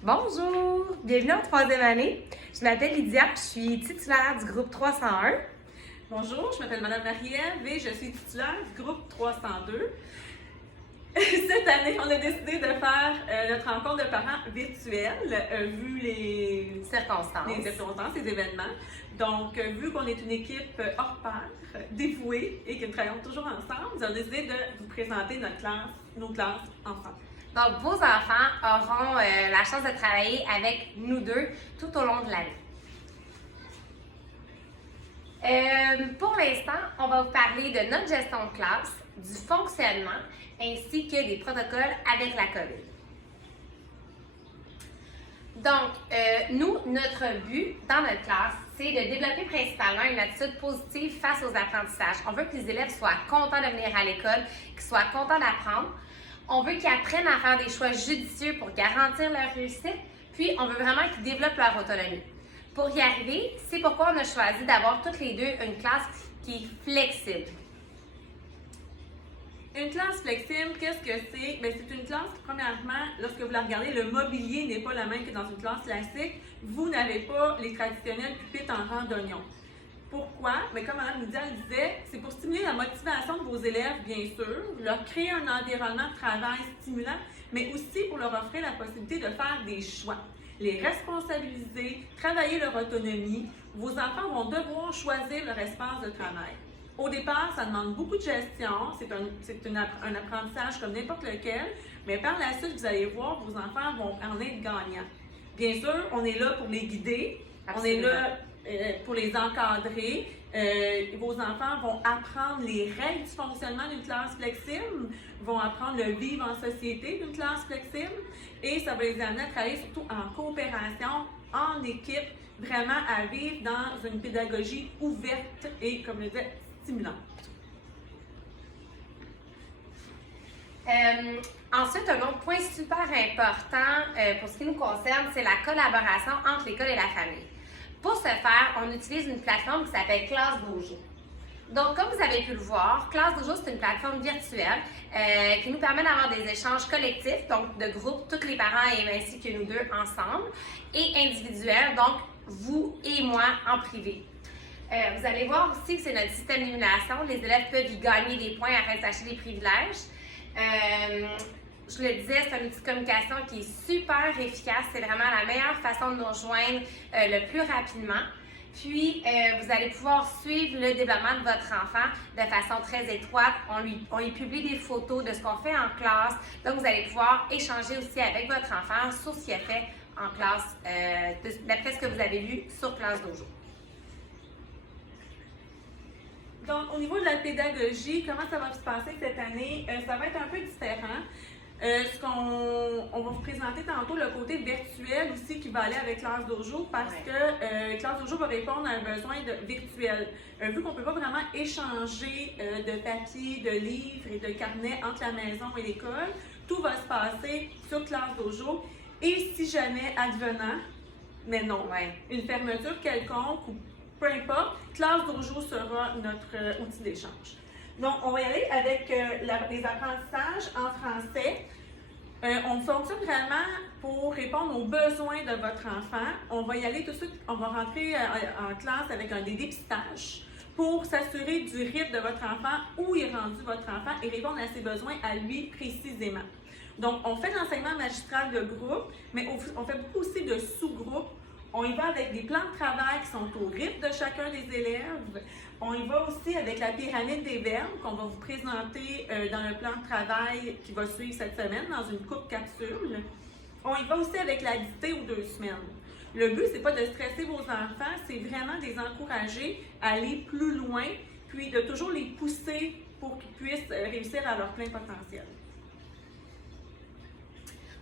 Bonjour, bienvenue en troisième année. Je m'appelle Lydia, je suis titulaire du groupe 301. Bonjour, je m'appelle Madame Marie-Ève et je suis titulaire du groupe 302. Cette année, on a décidé de faire notre rencontre de parents virtuelle, vu les Circonstances. les événements. Donc, vu qu'on est une équipe hors pair, dévouée et que nous travaillons toujours ensemble, nous avons décidé de vous présenter nos classes ensemble. Donc, vos enfants auront la chance de travailler avec nous deux tout au long de l'année. Pour l'instant, on va vous parler de notre gestion de classe, du fonctionnement, ainsi que des protocoles avec la COVID. Donc, nous, notre but dans notre classe, c'est de développer principalement une attitude positive face aux apprentissages. On veut que les élèves soient contents de venir à l'école, qu'ils soient contents d'apprendre. On veut qu'ils apprennent à faire des choix judicieux pour garantir leur réussite, puis on veut vraiment qu'ils développent leur autonomie. Pour y arriver, c'est pourquoi on a choisi d'avoir toutes les deux une classe qui est flexible. Une classe flexible, qu'est-ce que c'est? Bien, c'est une classe qui, premièrement, lorsque vous la regardez, le mobilier n'est pas le même que dans une classe classique. Vous n'avez pas les traditionnels pupitres en rang d'oignon. Pourquoi? Bien, comme Mme Lydia le disait, c'est pour stimuler la motivation de vos élèves, bien sûr, leur créer un environnement de travail stimulant, mais aussi pour leur offrir la possibilité de faire des choix, les responsabiliser, travailler leur autonomie. Vos enfants vont devoir choisir leur espace de travail. Au départ, ça demande beaucoup de gestion, c'est un apprentissage comme n'importe lequel, mais par la suite, vous allez voir, vos enfants vont en être gagnants. Bien sûr, on est là pour les guider, on est là pour les encadrer. Vos enfants vont apprendre les règles du fonctionnement d'une classe flexible, vont apprendre le vivre en société d'une classe flexible et ça va les amener à travailler surtout en coopération, en équipe, vraiment à vivre dans une pédagogie ouverte et, comme je le disais, stimulante. Ensuite, un autre point super important pour ce qui nous concerne, c'est la collaboration entre l'école et la famille. Pour ce faire, on utilise une plateforme qui s'appelle Classe Dojo. Donc, comme vous avez pu le voir, Classe Dojo, c'est une plateforme virtuelle qui nous permet d'avoir des échanges collectifs, donc de groupe, tous les parents et ainsi que nous deux ensemble, et individuels, donc vous et moi en privé. Vous allez voir aussi que c'est notre système d'émulation. Les élèves peuvent y gagner des points afin de s'acheter des privilèges. Je le disais, c'est un outil de communication qui est super efficace. C'est vraiment la meilleure façon de nous rejoindre le plus rapidement. Puis, vous allez pouvoir suivre le développement de votre enfant de façon très étroite. On y publie des photos de ce qu'on fait en classe. Donc, vous allez pouvoir échanger aussi avec votre enfant sur ce qu'il a fait en classe, d'après ce que vous avez vu sur Classe Dojo. Donc, au niveau de la pédagogie, comment ça va se passer cette année? Ça va être un peu différent. On va vous présenter tantôt le côté virtuel aussi qui va aller avec Classe Dojo parce que Classe Dojo va répondre à un besoin virtuel. Vu qu'on ne peut pas vraiment échanger de papier, de livres et de carnets entre la maison et l'école, tout va se passer sur Classe Dojo. Et si jamais advenant, mais non, une fermeture quelconque ou peu importe, Classe Dojo sera notre outil d'échange. Donc, on va y aller avec les apprentissages en français. On fonctionne vraiment pour répondre aux besoins de votre enfant. On va y aller tout de suite, on va rentrer en classe avec des dépistages pour s'assurer du rythme de votre enfant, où est rendu votre enfant et répondre à ses besoins à lui précisément. Donc, on fait l'enseignement magistral de groupe, mais on fait beaucoup aussi de sous-groupes. On y va avec des plans de travail qui sont au rythme de chacun des élèves. On y va aussi avec la pyramide des verbes qu'on va vous présenter dans le plan de travail qui va suivre cette semaine dans une coupe capsule. On y va aussi avec la dictée aux 2 semaines. Le but, c'est pas de stresser vos enfants, c'est vraiment de les encourager à aller plus loin, puis de toujours les pousser pour qu'ils puissent réussir à leur plein potentiel.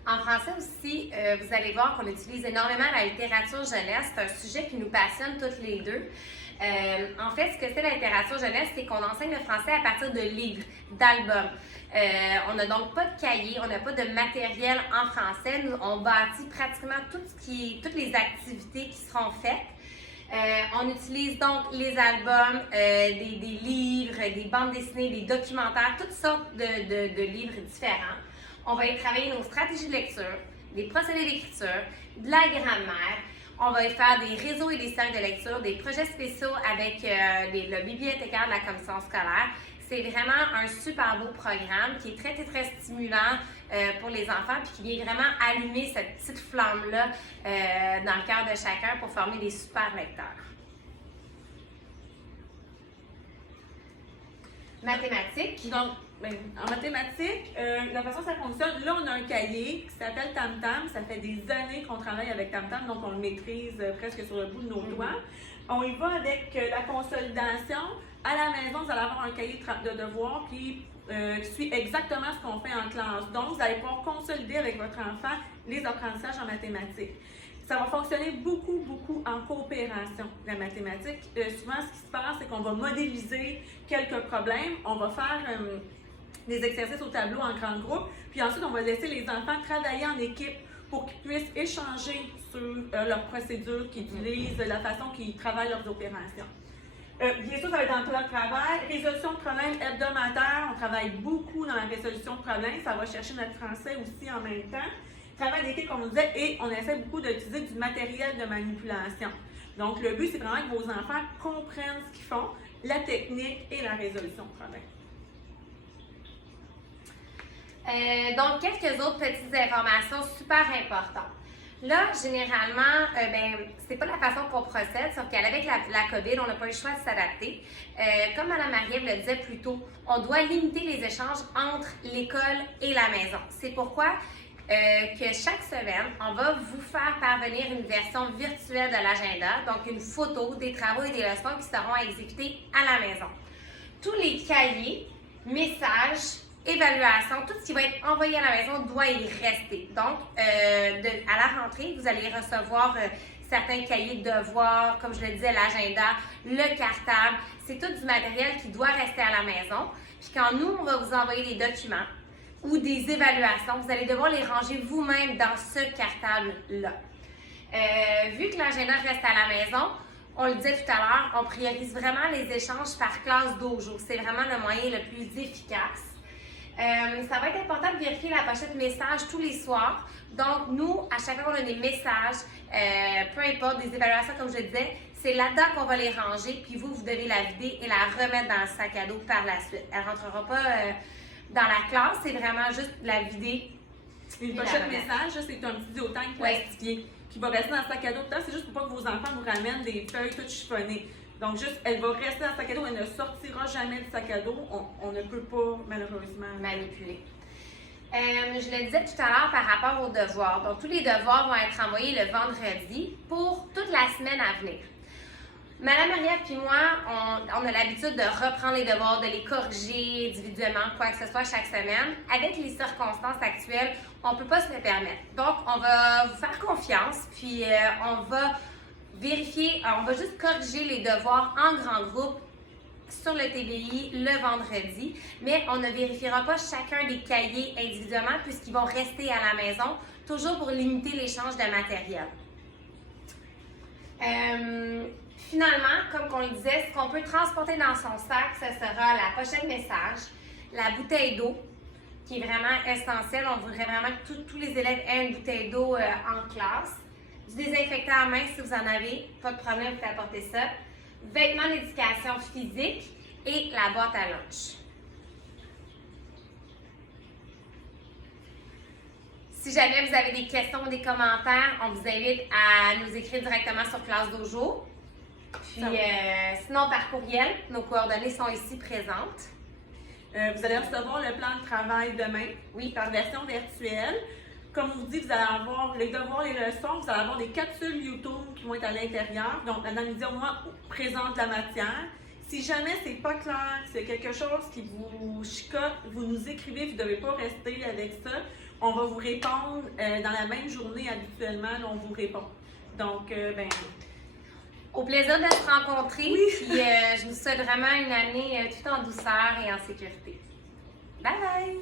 En français aussi, vous allez voir qu'on utilise énormément la littérature jeunesse. C'est un sujet qui nous passionne toutes les deux. En fait, ce que c'est la littérature jeunesse, c'est qu'on enseigne le français à partir de livres, d'albums. On n'a donc pas de cahier, on n'a pas de matériel en français. Nous, on bâtit pratiquement toutes les activités qui seront faites. On utilise donc les albums, des livres, des bandes dessinées, des documentaires, toutes sortes de livres différents. On va y travailler nos stratégies de lecture, des procédés d'écriture, de la grammaire. On va y faire des réseaux et des cercles de lecture, des projets spéciaux avec le bibliothécaire de la commission scolaire. C'est vraiment un super beau programme qui est très, très, très stimulant pour les enfants puis qui vient vraiment allumer cette petite flamme-là dans le cœur de chacun pour former des super lecteurs. Mathématiques. Donc, en mathématiques, la façon que ça fonctionne, là, on a un cahier qui s'appelle Tam Tam. Ça fait des années qu'on travaille avec Tam Tam, donc on le maîtrise presque sur le bout de nos doigts. On y va avec la consolidation. À la maison, vous allez avoir un cahier de devoirs qui suit exactement ce qu'on fait en classe. Donc, vous allez pouvoir consolider avec votre enfant les apprentissages en mathématiques. Ça va fonctionner beaucoup, beaucoup en coopération, la mathématique. Souvent, ce qui se passe, c'est qu'on va modéliser quelques problèmes. On va faire des exercices au tableau en grand groupe. Puis ensuite, on va laisser les enfants travailler en équipe pour qu'ils puissent échanger sur leurs procédures qu'ils utilisent, la façon qu'ils travaillent leurs opérations. Bien sûr, ça va être dans le plan de travail. Résolution de problèmes hebdomadaire. On travaille beaucoup dans la résolution de problèmes. Ça va chercher notre français aussi en même temps. Travail d'équipe, comme on disait, et on essaie beaucoup d'utiliser du matériel de manipulation. Donc, le but, c'est vraiment que vos enfants comprennent ce qu'ils font, la technique et la résolution de problèmes. Donc, quelques autres petites informations super importantes. Là, généralement, c'est pas la façon qu'on procède, sauf qu'avec la COVID, on n'a pas eu le choix de s'adapter. Comme Mme Marie-Ève le disait plus tôt, on doit limiter les échanges entre l'école et la maison. C'est pourquoi que chaque semaine, on va vous faire parvenir une version virtuelle de l'agenda, donc une photo des travaux et des leçons qui seront exécutés à la maison. Tous les cahiers, messages, évaluations, tout ce qui va être envoyé à la maison doit y rester. Donc, à la rentrée, vous allez recevoir certains cahiers de devoirs, comme je le disais, l'agenda, le cartable. C'est tout du matériel qui doit rester à la maison. Puis quand nous, on va vous envoyer des documents ou des évaluations, vous allez devoir les ranger vous-même dans ce cartable-là. Vu que l'agenda reste à la maison, on le disait tout à l'heure, on priorise vraiment les échanges par classe dojo. C'est vraiment le moyen le plus efficace. Ça va être important de vérifier la pochette message tous les soirs. Donc, nous, à chaque fois qu'on a des messages, peu importe, des évaluations, comme je le disais, c'est là-dedans qu'on va les ranger, puis vous devez la vider et la remettre dans le sac à dos par la suite. Elle ne rentrera pas dans la classe, c'est vraiment juste la vider. Une pochette message, c'est un petit duotang plastifié qui va rester dans le sac à dos. C'est juste pour pas que vos enfants vous ramènent des feuilles toutes chiffonnées. Donc, juste, elle va rester dans le sac à dos, elle ne sortira jamais du sac à dos. On ne peut pas, malheureusement, manipuler. Je le disais tout à l'heure par rapport aux devoirs. Donc, tous les devoirs vont être envoyés le vendredi pour toute la semaine à venir. Madame Marie-Ève puis moi, on a l'habitude de reprendre les devoirs, de les corriger individuellement, quoi que ce soit chaque semaine. Avec les circonstances actuelles, on ne peut pas se le permettre. Donc, on va vous faire confiance, puis on va vérifier, on va juste corriger les devoirs en grand groupe sur le TBI le vendredi, mais on ne vérifiera pas chacun des cahiers individuellement puisqu'ils vont rester à la maison, toujours pour limiter l'échange de matériel. Finalement, comme on le disait, ce qu'on peut transporter dans son sac, ce sera la pochette message, la bouteille d'eau, qui est vraiment essentielle. On voudrait vraiment que tous les élèves aient une bouteille d'eau en classe. Du désinfectant à main si vous en avez, pas de problème, vous pouvez apporter ça. Vêtements d'éducation physique et la boîte à lunch. Si jamais vous avez des questions ou des commentaires, on vous invite à nous écrire directement sur Classe Dojo. Puis sinon par courriel, nos coordonnées sont ici présentes. Vous allez recevoir le plan de travail demain, oui, par version virtuelle. Comme on vous dit, vous allez avoir les devoirs, les leçons, vous allez avoir des capsules YouTube qui vont être à l'intérieur. Donc, Madame Lydia, moi, présente la matière. Si jamais c'est pas clair, c'est quelque chose qui vous chicote, vous nous écrivez, vous ne devez pas rester avec ça. On va vous répondre dans la même journée habituellement, on vous répond. Donc, au plaisir de se rencontrer. Oui. Puis je vous souhaite vraiment une année tout en douceur et en sécurité. Bye bye!